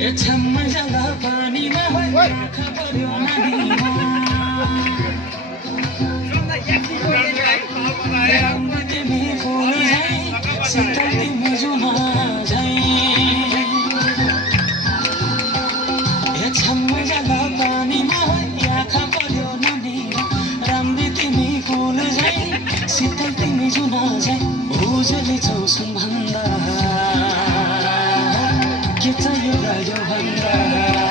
छम्म जला पानीमा आँखा पर्यो नदीमा राम्रो तिमी फुल झै शीतल तिमी जुना झै छम्म जला पानीमा आँखा पर्यो नदीमा राम्रो तिमी फुल झै शीतल तिमी जुना झै उजुली चौसुन भन्दा के चाहियो भन्दा